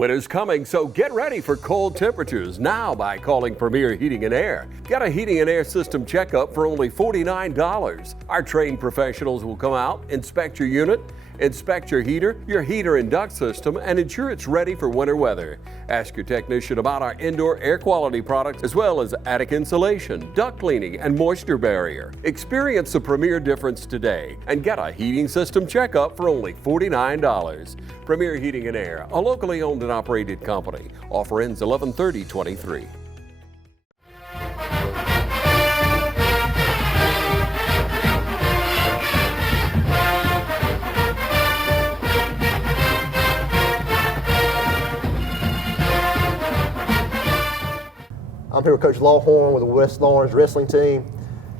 Winter's coming, so get ready for cold temperatures now by calling Premier Heating and Air. Get a heating and air system checkup for only $49. Our trained professionals will come out, inspect your unit, inspect your heater and duct system, and ensure it's ready for winter weather. Ask your technician about our indoor air quality products, as well as attic insulation, duct cleaning, and moisture barrier. Experience the Premier difference today and get a heating system checkup for only $49. Premier Heating and Air, a locally owned and operated company. Offer ends 11/30/23. I'm here with Coach Lawhorn with the West Lawrence wrestling team.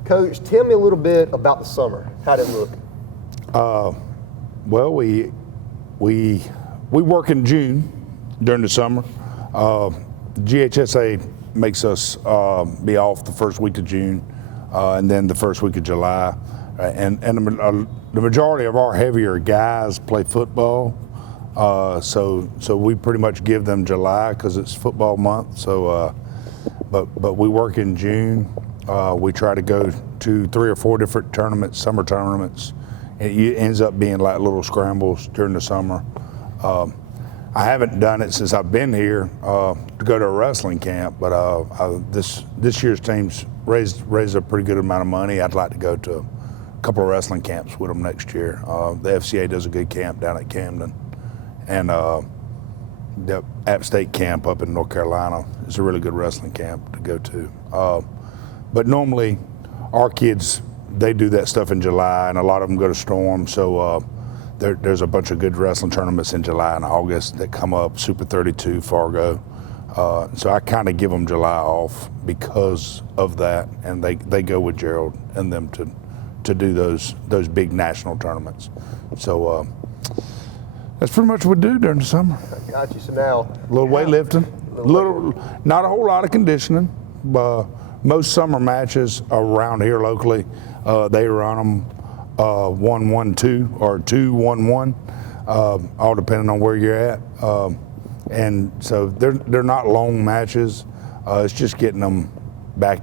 Coach, tell me a little bit about the summer. How did it look? Well, we work in June during the summer. GHSA makes us be off the first week of June and then the first week of July. And the majority of our heavier guys play football. So we pretty much give them July because it's football month. So, but we work in June. We try to go to 3 or 4 different tournaments, summer tournaments. It ends up being like little scrambles during the summer. I haven't done it since I've been here to go to a wrestling camp, but this year's team's raised a pretty good amount of money. I'd like to go to a couple of wrestling camps with them next year. The FCA does a good camp down at Camden, and the App State camp up in North Carolina is a really good wrestling camp to go to. But normally, our kids, they do that stuff in July, and a lot of them go to Storm. So there's a bunch of good wrestling tournaments in July and August that come up, Super 32, Fargo. So I kind of give them July off because of that, and they go with Gerald and them to do those big national tournaments. So that's pretty much what we do during the summer. Got you. So now, a little weightlifting, not a whole lot of conditioning. Most summer matches around here locally, they run them 1-1-2 or 2-1-1, all depending on where you're at. And so they're not long matches. It's just getting them back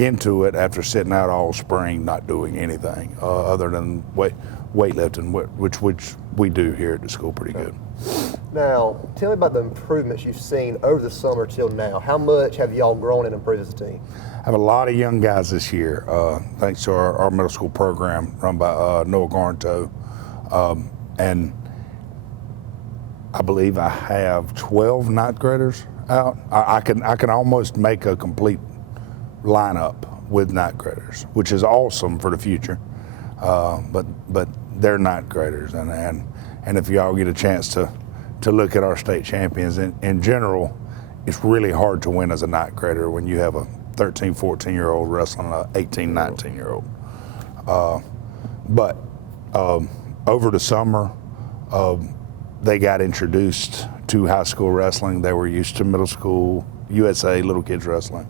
into it after sitting out all spring, not doing anything other than weightlifting, which we do here at the school pretty good. Now, tell me about the improvements you've seen over the summer till now. How much have y'all grown and improved as a team? I have a lot of young guys this year, thanks to our middle school program run by Noah Garnto. And I believe I have 12 ninth graders out. I can almost make a complete lineup with ninth graders, which is awesome for the future. But they're ninth graders, and if y'all get a chance to look at our state champions, in general, it's really hard to win as a ninth grader when you have a 13, 14-year-old wrestling an 18, 19-year-old. But over the summer, they got introduced to high school wrestling. They were used to middle school, USA, little kids wrestling.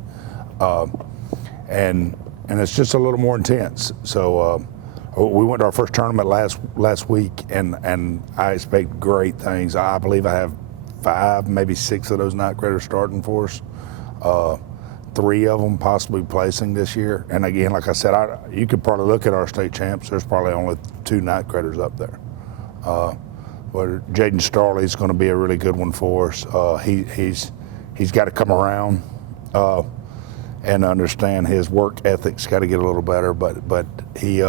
And it's just a little more intense. So we went to our first tournament last week, and I expect great things. I believe I have 5, maybe 6 of those ninth graders starting for us. 3 of them possibly placing this year. And again, like I said, you could probably look at our state champs. There's probably only 2 ninth graders up there. But Jaden Starley's going to be a really good one for us. He's got to come around and understand his work ethic's got to get a little better. But he's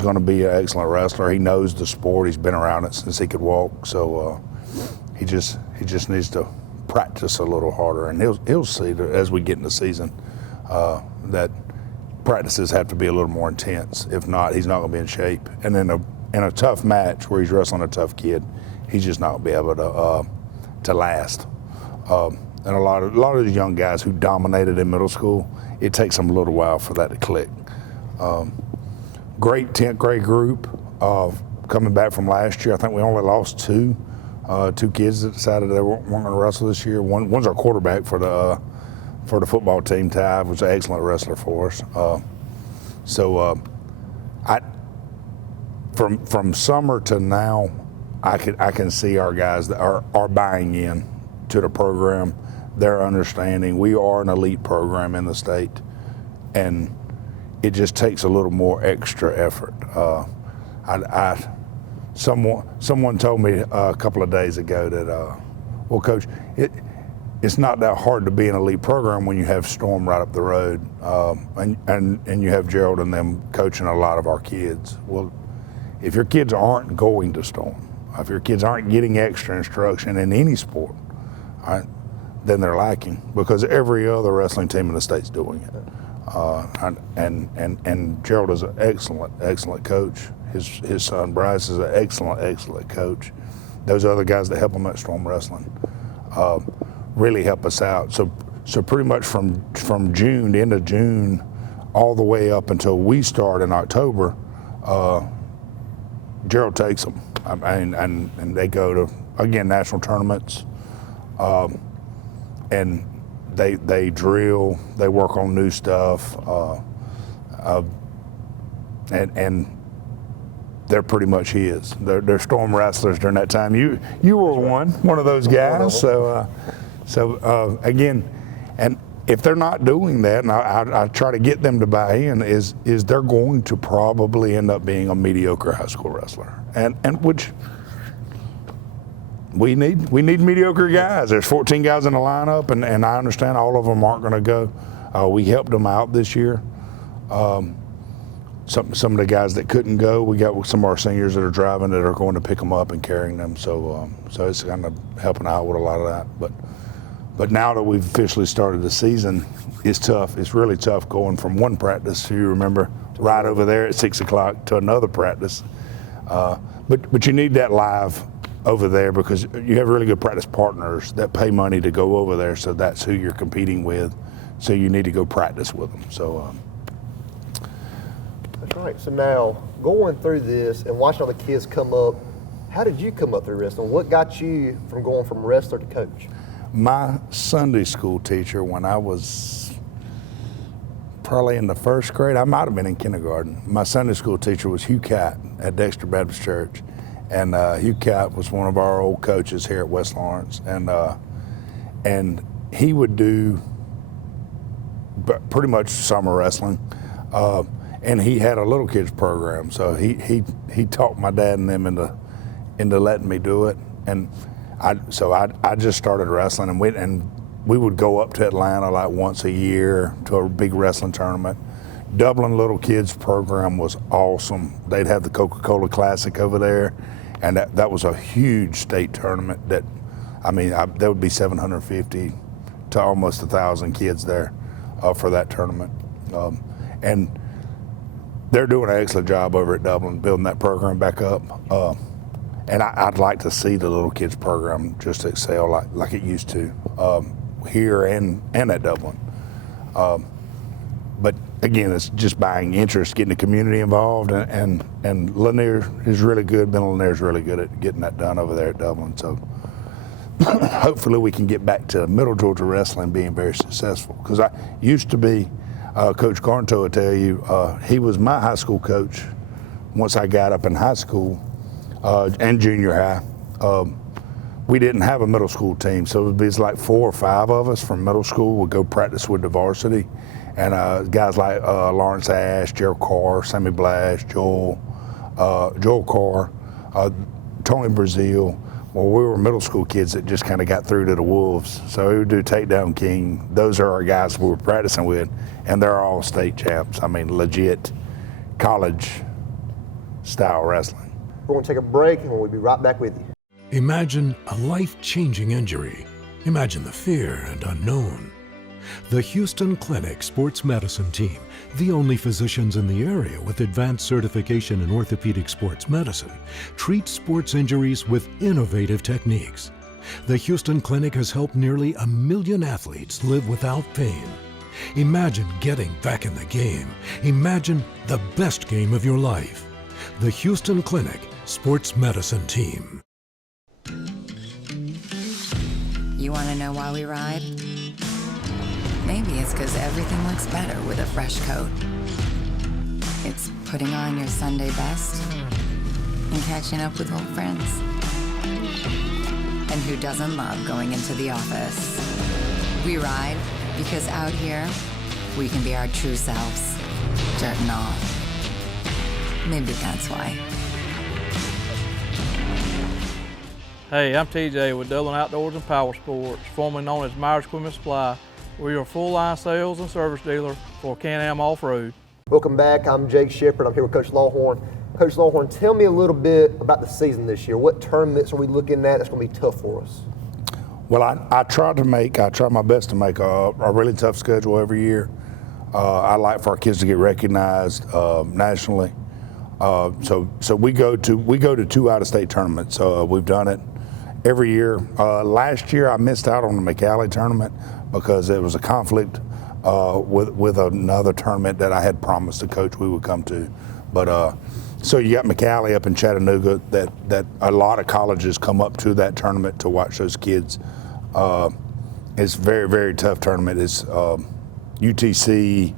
going to be an excellent wrestler. He knows the sport. He's been around it since he could walk. So he just needs to practice a little harder, and he'll see that as we get in the season that practices have to be a little more intense. If not, he's not going to be in shape. And in a tough match where he's wrestling a tough kid, he's just not going to be able to last. And a lot of the young guys who dominated in middle school, it takes them a little while for that to click. Great 10th grade group coming back from last year. I think we only lost 2 kids that decided they weren't going to wrestle this year. One's our quarterback for the football team, Ty, was an excellent wrestler for us. From summer to now, I can see our guys that are buying in to the program. They're understanding we are an elite program in the state, and it just takes a little more extra effort. Someone told me a couple of days ago that, well, Coach, it's not that hard to be an elite program when you have Storm right up the road, and you have Gerald and them coaching a lot of our kids. Well, if your kids aren't going to Storm, if your kids aren't getting extra instruction in any sport, then they're lacking, because every other wrestling team in the state's doing it. And Gerald is an excellent coach. His son Bryce is an excellent coach. Those other guys that help him at Storm Wrestling really help us out. So pretty much from June, the end of June, all the way up until we start in October, Gerald takes them. And they go to, again, national tournaments, and they drill, they work on new stuff, and they're pretty much his. They're Storm wrestlers during that time. You were one of those guys. So again, and if they're not doing that, and I try to get them to buy in, is they're going to probably end up being a mediocre high school wrestler, and which we need mediocre guys. There's 14 guys in the lineup, and I understand all of them aren't going to go. We helped them out this year. Some of the guys that couldn't go, we got some of our seniors that are driving that are going to pick them up and carrying them. So it's kind of helping out with a lot of that. But now that we've officially started the season, it's tough. It's really tough going from one practice, you remember, right over there at 6 o'clock to another practice. But you need that live over there, because you have really good practice partners that pay money to go over there, so that's who you're competing with. So you need to go practice with them. So. That's right. So now, going through this and watching all the kids come up, how did you come up through wrestling? What got you from going from wrestler to coach? My Sunday school teacher, when I was probably in the first grade, I might have been in kindergarten. My Sunday school teacher was Hugh Catt at Dexter Baptist Church. And Hugh Catt was one of our old coaches here at West Lawrence. And he would do pretty much summer wrestling. And he had a little kids program. So he talked my dad and them into letting me do it. And I just started wrestling, and we would go up to Atlanta like once a year to a big wrestling tournament. Dublin Little Kids program was awesome. They'd have the Coca-Cola Classic over there, and that was a huge state tournament. There would be 750 to almost 1,000 kids there for that tournament. And they're doing an excellent job over at Dublin, building that program back up. And I'd like to see the little kids program just excel like it used to here and at Dublin. But again, it's just buying interest, getting the community involved, and Lanier is really good. Ben Lanier is really good at getting that done over there at Dublin. So hopefully we can get back to Middle Georgia wrestling being very successful. Because I used to be, Coach Garnto would tell you, he was my high school coach once I got up in high school. And junior high, we didn't have a middle school team, so it would be like 4 or 5 of us from middle school would go practice with the varsity, and guys like Lawrence Ash, Gerald Carr, Sammy Blash, Joel Carr, Tony Brazil. Well, we were middle school kids that just kind of got through to the Wolves, so we would do Takedown King. Those are our guys we were practicing with, and they're all state champs. I mean, legit college style wrestling. We're going to take a break, and we'll be right back with you. Imagine a life-changing injury. Imagine the fear and unknown. The Houston Clinic Sports Medicine Team, the only physicians in the area with advanced certification in orthopedic sports medicine, treats sports injuries with innovative techniques. The Houston Clinic has helped nearly 1 million athletes live without pain. Imagine getting back in the game. Imagine the best game of your life. The Houston Clinic Sports Medicine Team. You want to know why we ride? Maybe it's because everything looks better with a fresh coat. It's putting on your Sunday best and catching up with old friends. and who doesn't love going into the office. We ride because out here, we can be our true selves, dirt and all. Maybe that's why. Hey, I'm TJ with Dublin Outdoors and Power Sports, formerly known as Myers Equipment Supply. We're your full-line sales and service dealer for Can-Am Off-Road. Welcome back. I'm Jake Shepard. I'm here with Coach Lawhorn. Coach Lawhorn, tell me a little bit about the season this year. What tournaments are we looking at that's going to be tough for us? Well, I try my best to make a really tough schedule every year. I like for our kids to get recognized nationally. So we go to 2 out-of-state tournaments. We've done it every year. Last year I missed out on the McAllen tournament because it was a conflict with another tournament that I had promised the coach we would come to. But so you got McAllen up in Chattanooga that a lot of colleges come up to that tournament to watch those kids. It's a very, very tough tournament. It's UTC,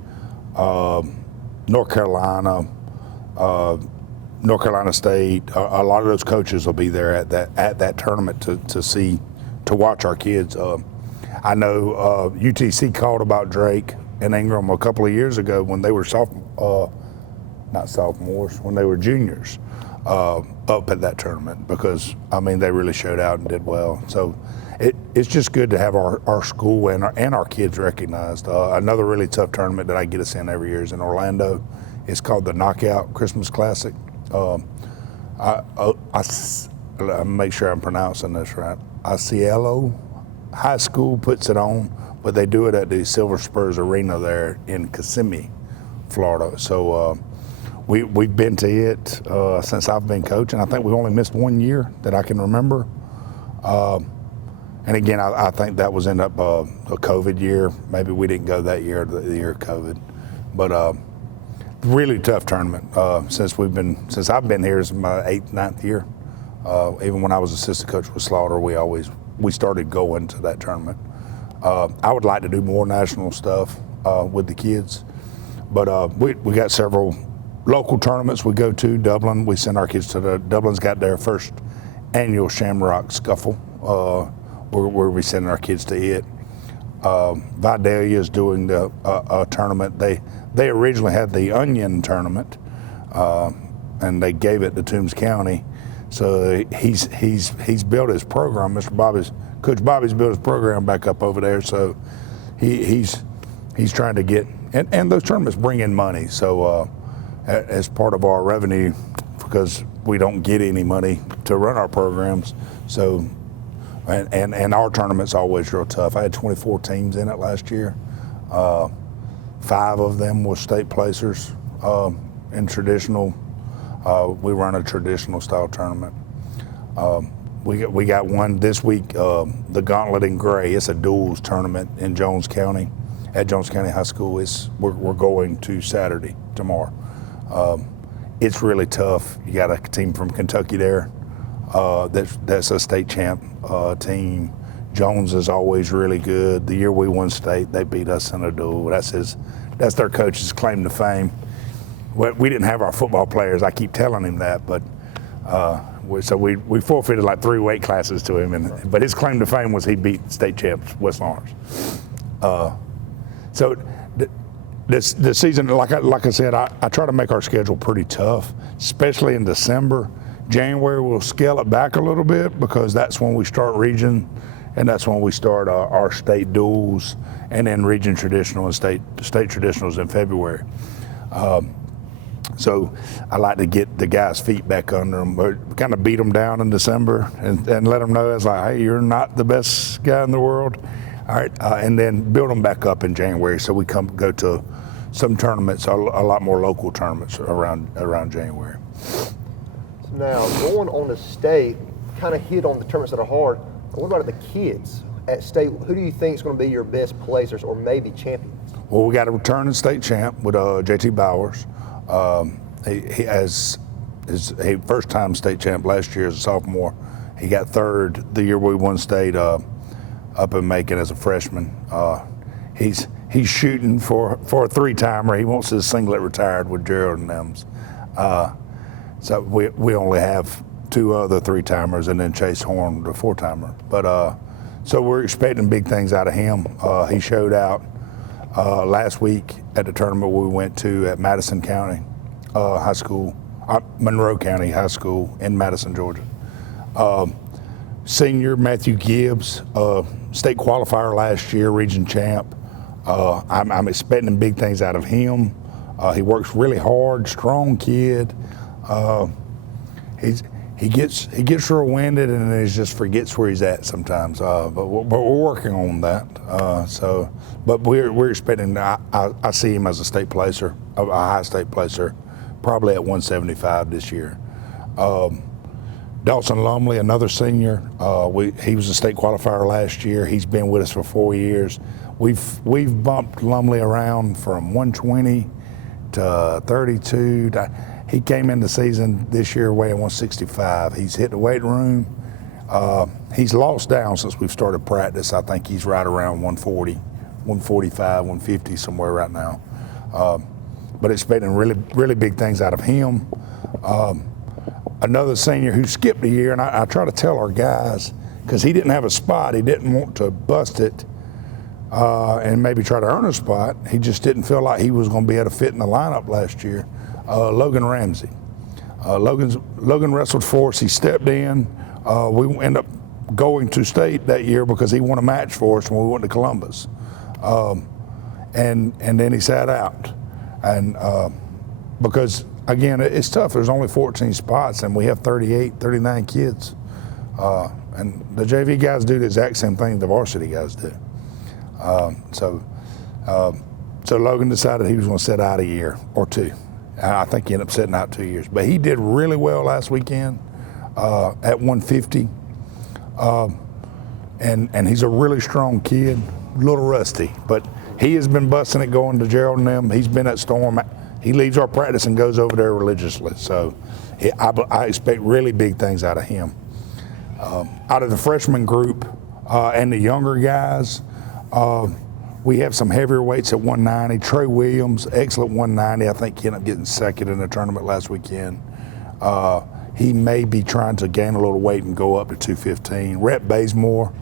North Carolina, North Carolina State. A lot of those coaches will be there at that tournament to watch our kids. I know UTC called about Drake and Ingram a couple of years ago when they were not sophomores, when they were juniors up at that tournament, because I mean they really showed out and did well. So it's just good to have our school and our kids recognized. Another really tough tournament that I get us in every year is in Orlando. It's called the Knockout Christmas Classic. I make sure I'm pronouncing this right. Osceola High School puts it on, but they do it at the Silver Spurs Arena there in Kissimmee, Florida. So we've been to it since I've been coaching. I think we've only missed 1 year that I can remember. And again, I think that was a COVID year. Maybe we didn't go that year, the year of COVID. But really tough tournament. Since I've been here, it's my 8th, 9th year. Even when I was assistant coach with Slaughter, we started going to that tournament. I would like to do more national stuff with the kids, but we got several local tournaments we go to. Dublin, we send our kids to Dublin's got their first annual Shamrock Scuffle, where we send our kids to it. Vidalia is doing a tournament. They originally had the Onion tournament, and they gave it to Toombs County. So he's built his program. Coach Bobby's built his program back up over there. So he's trying to get, and those tournaments bring in money. So as part of our revenue, because we don't get any money to run our programs. So and our tournament's always real tough. I had 24 teams in it last year. 5 of them were state placers in traditional. We run a traditional style tournament. We got one this week, the Gauntlet in Gray. It's a duals tournament in Jones County, at Jones County High School. We're going to Saturday, tomorrow. It's really tough. You got a team from Kentucky there. That's a state champ team. Jones is always really good. The year we won state, they beat us in a duel. That's their coach's claim to fame. We didn't have our football players. I keep telling him that, but so we forfeited like 3 weight classes to him. But his claim to fame was he beat state champs West Lawrence. So the season, like I said, I try to make our schedule pretty tough, especially in December. January we'll scale it back a little bit because that's when we start region, and that's when we start our state duels, and then region traditional and state traditionals in February. So I like to get the guys' feet back under them, or kind of beat them down in December and let them know it's like, hey, you're not the best guy in the world. All right, and then build them back up in January. So we go to some tournaments, a lot more local tournaments around January. So now going on to state, kind of hit on the tournaments that are hard. What about the kids at state? Who do you think is going to be your best placers or maybe champions? Well, we got a returning state champ with JT Bowers. He has his first time state champ last year as a sophomore. He got 3rd the year we won state up in Macon as a freshman. He's shooting for a 3-timer. He wants his singlet retired with Gerald and them. So we only have two other 3-timers, and then Chase Horn, the 4-timer. But so we're expecting big things out of him. He showed out last week at the tournament we went to at Madison County High School, Monroe County High School in Madison, Georgia. Senior Matthew Gibbs, state qualifier last year, region champ. I'm expecting big things out of him. He works really hard, strong kid. He gets real winded and then he just forgets where he's at sometimes. But we're working on that. But we're expecting. I see him as a state placer, a high state placer, probably at 175 this year. Dawson Lumley, another senior. He was a state qualifier last year. He's been with us for 4 years. We've bumped Lumley around from 120 to 32. He came in the season this year weighing 165. He's hit the weight room. He's lost down since we've started practice. I think he's right around 140, 145, 150 somewhere right now. But expecting really big things out of him. Another senior who skipped a year, and I try to tell our guys, because he didn't have a spot, he didn't want to bust it and maybe try to earn a spot. He just didn't feel like he was going to be able to fit in the lineup last year. Logan Ramsey. Logan wrestled for us. He stepped in. We ended up going to state that year because he won a match for us when we went to Columbus. And then he sat out. And because, again, it's tough. There's only 14 spots, and we have 38, 39 kids. And the JV guys do the exact same thing the varsity guys do. So Logan decided he was going to sit out a year or two. I think he ended up sitting out 2 years. But he did really well last weekend at 150. And he's a really strong kid, a little rusty. But he has been busting it going to Gerald and them. He's been at Storm. He leaves our practice and goes over there religiously. So I expect really big things out of him. Out of the freshman group and the younger guys, we have some heavier weights at 190. Trey Williams, excellent 190. I think he ended up getting second in the tournament last weekend. He may be trying to gain a little weight and go up to 215. Rhett Bazemore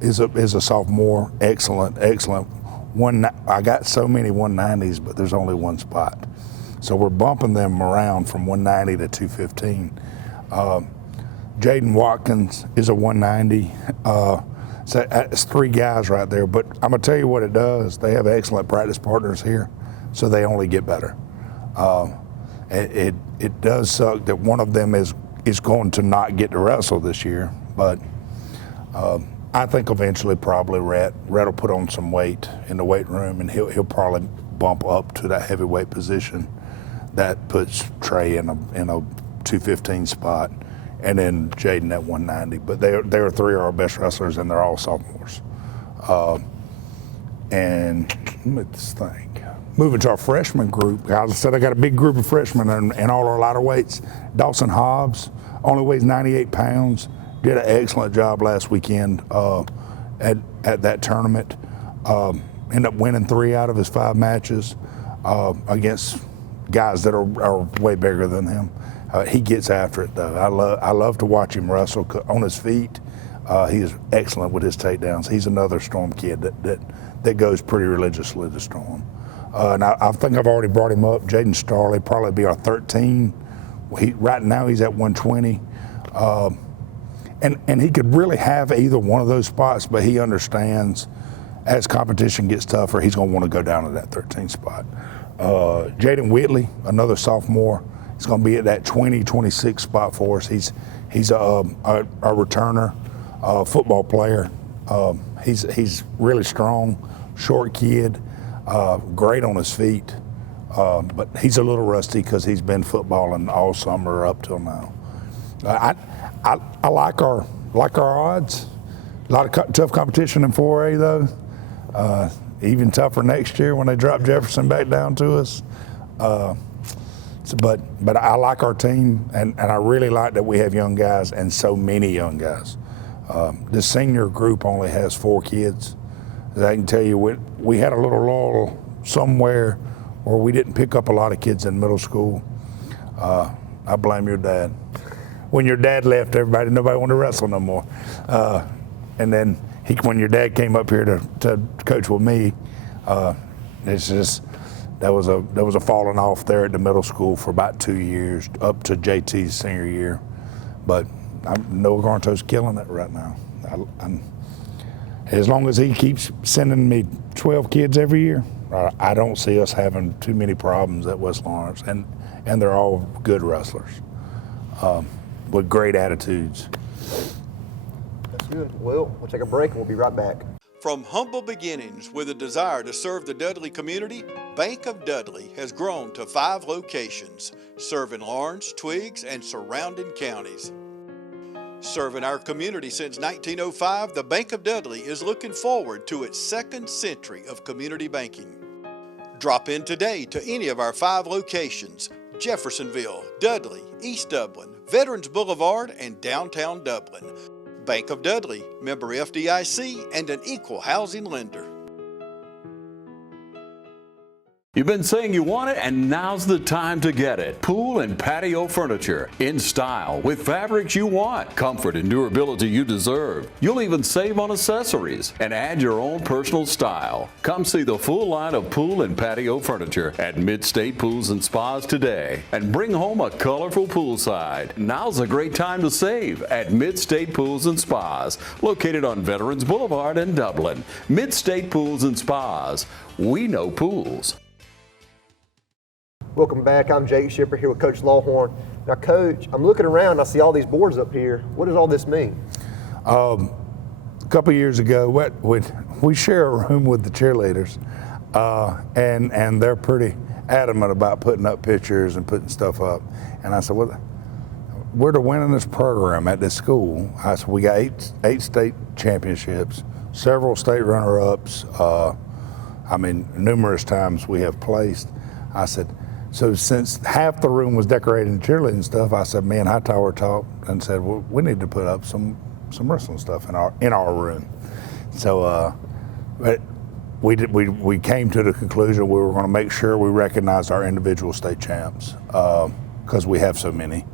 is a sophomore. Excellent. I got so many 190s, but there's only one spot. So we're bumping them around from 190 to 215. Jaden Watkins is a 190. So it's 3 guys right there, but I'm gonna tell you what it does. They have excellent practice partners here, so they only get better. It does suck that one of them is going to not get to wrestle this year, but I think eventually probably Rhett will put on some weight in the weight room, and he'll probably bump up to that heavyweight position. That puts Trey in a 215 spot. And then Jaden at 190. But they are 3 of our best wrestlers, and they're all sophomores. And let me just think. Moving to our freshman group, as I said, I got a big group of freshmen in all our lighter weights. Dawson Hobbs only weighs 98 pounds. Did an excellent job last weekend at that tournament. Ended up winning 3 out of his 5 matches against guys that are way bigger than him. He gets after it, though. I love to watch him wrestle on his feet. He is excellent with his takedowns. He's another Storm kid that goes pretty religiously to Storm. And I think I've already brought him up. Jaden Starley, probably be our 13. Right now he's at 120. And he could really have either one of those spots, but he understands as competition gets tougher, he's going to want to go down to that 13 spot. Jaden Whitley, another sophomore. He's going to be at that 20-26 spot for us. He's a returner, football player. He's really strong, short kid, great on his feet. But he's a little rusty because he's been footballing all summer up till now. I like our odds. A lot of tough competition in 4A though. Even tougher next year when they drop Jefferson back down to us. But I like our team, and I really like that we have young guys and so many young guys. The senior group only has 4 kids. As I can tell you, we had a little lull somewhere where we didn't pick up a lot of kids in middle school. I blame your dad. when your dad left, nobody wanted to wrestle no more. And then when your dad came up here to coach with me, it's just there was a falling off there at the middle school for about 2 years up to JT's senior year. But Noah Garnto's killing it right now. As long as he keeps sending me 12 kids every year, I don't see us having too many problems at West Lawrence, and they're all good wrestlers with great attitudes. That's good. Well, we'll take a break and we'll be right back. From humble beginnings with a desire to serve the Dudley community, Bank of Dudley has grown to 5 locations, serving Lawrence, Twiggs, and surrounding counties. Serving our community since 1905, the Bank of Dudley is looking forward to its 2nd century of community banking. Drop in today to any of our 5 locations: Jeffersonville, Dudley, East Dublin, Veterans Boulevard, and downtown Dublin. Bank of Dudley, member FDIC, and an equal housing lender. You've been saying you want it, and now's the time to get it. Pool and patio furniture in style with fabrics you want, comfort and durability you deserve. You'll even save on accessories and add your own personal style. Come see the full line of pool and patio furniture at Mid-State Pools and Spas today and bring home a colorful poolside. Now's a great time to save at Mid-State Pools and Spas, located on Veterans Boulevard in Dublin. Mid-State Pools and Spas. We know pools. Welcome back. I'm Jake Shipper here with Coach Lawhorn. Now, Coach, I'm looking around. I see all these boards up here. What does all this mean? A couple years ago, we share a room with the cheerleaders, and they're pretty adamant about putting up pictures and putting stuff up. And I said, well, we're the winningest program at this school. I said, we got eight state championships, several state runner-ups. Numerous times we have placed. I said, so since half the room was decorated in cheerleading stuff, I said, me and Hightower talked and said, well, we need to put up some wrestling stuff in our room. So we came to the conclusion we were going to make sure we recognized our individual state champs because we have so many.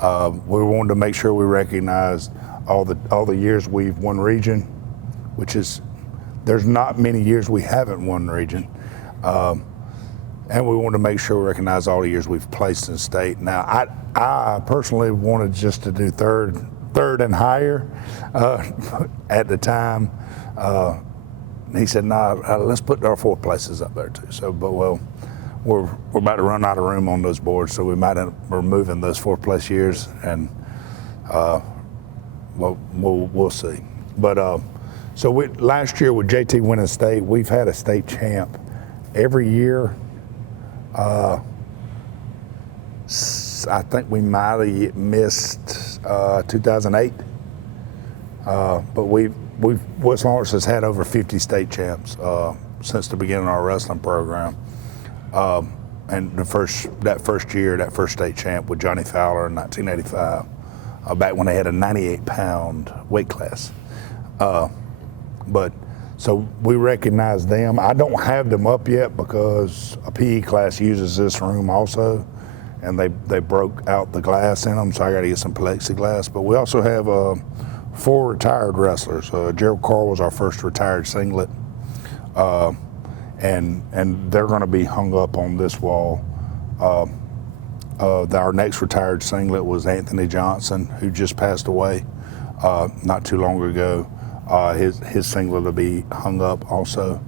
We wanted to make sure we recognized all the years we've won region, which is there's not many years we haven't won region. And we wanted to make sure we recognize all the years we've placed in state. Now, I personally wanted just to do third and higher at the time. He said, no, let's put our 4th places up there too. So, but we're about to run out of room on those boards, so we might end up removing those 4th place years, and we'll see. But so last year with JT winning state, we've had a state champ every year. I think we might have missed 2008, but West Lawrence has had over 50 state champs since the beginning of our wrestling program. And that first state champ with Johnny Fowler in 1985, back when they had a 98-pound weight class. So we recognize them. I don't have them up yet because a PE class uses this room also, and they broke out the glass in them, so I got to get some plexiglass. But we also have 4 retired wrestlers. Gerald Carr was our first retired singlet, and they're going to be hung up on this wall. Our next retired singlet was Anthony Johnson, who just passed away not too long ago. His singlet will be hung up also,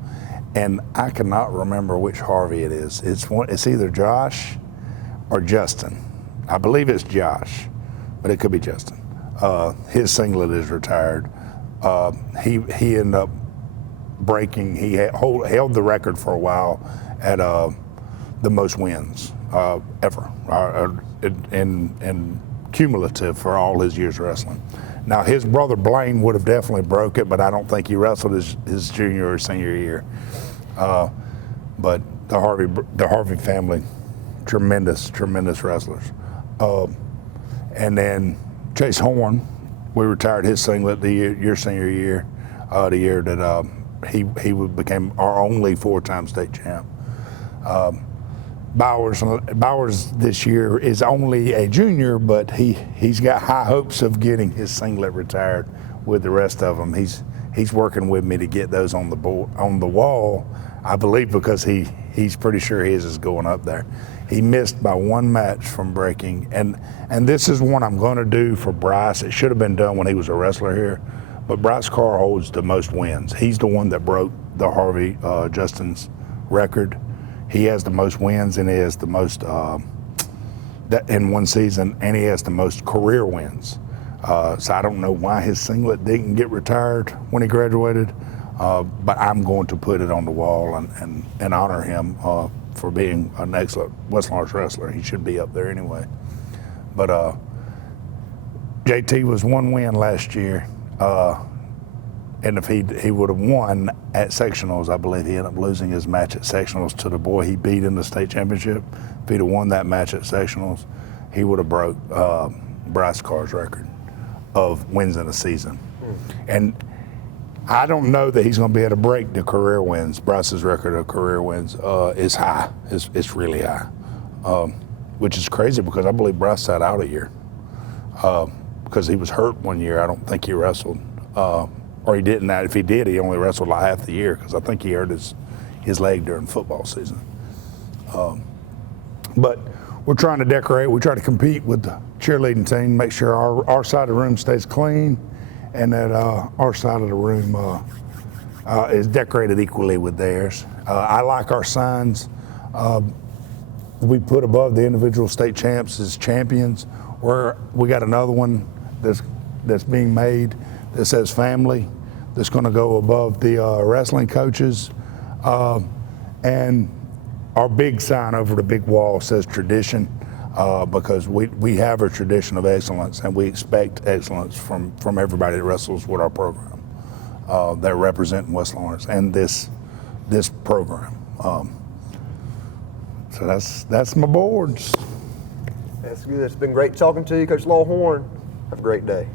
and I cannot remember which Harvey it is. It's either Josh or Justin. I believe it's Josh, but it could be Justin. His singlet is retired. He ended up breaking. He held the record for a while at the most wins ever, in cumulative for all his years wrestling. Now, his brother Blaine would have definitely broke it, but I don't think he wrestled his junior or senior year. But the Harvey family, tremendous wrestlers. And then Chase Horn, we retired his singlet your senior year, the year that he became our only 4-time state champ. Bowers this year is only a junior, but he's got high hopes of getting his singlet retired with the rest of them. He's working with me to get those on the wall, I believe, because he's pretty sure his is going up there. He missed by one match from breaking, and this is one I'm going to do for Bryce. It should have been done when he was a wrestler here, but Bryce Carr holds the most wins. He's the one that broke the Harvey Justin's record. He has the most wins, and he has the most in one season, and he has the most career wins. So I don't know why his singlet didn't get retired when he graduated, but I'm going to put it on the wall and honor him for being an excellent West Lawrence wrestler. He should be up there anyway. But JT was one win last year, and if he would have won at sectionals, I believe he ended up losing his match at sectionals to the boy he beat in the state championship. If he'd have won that match at sectionals, he would have broke Bryce Carr's record of wins in a season. And I don't know that he's going to be able to break the career wins. Bryce's record of career wins is high. It's really high, which is crazy because I believe Bryce sat out a year because he was hurt one year. I don't think he wrestled. Or he didn't. If he did, he only wrestled like half the year because I think he hurt his leg during football season. But we're trying to decorate. We try to compete with the cheerleading team, make sure our side of the room stays clean, and that our side of the room is decorated equally with theirs. I like our signs we put above the individual state champs as champions. We got another one that's being made that says family, that's going to go above the wrestling coaches. And our big sign over the big wall says tradition, because we have a tradition of excellence, and we expect excellence from everybody that wrestles with our program, that represent West Lawrence and this program. So that's my boards. That's good. It's been great talking to you, Coach Lawhorn. Have a great day.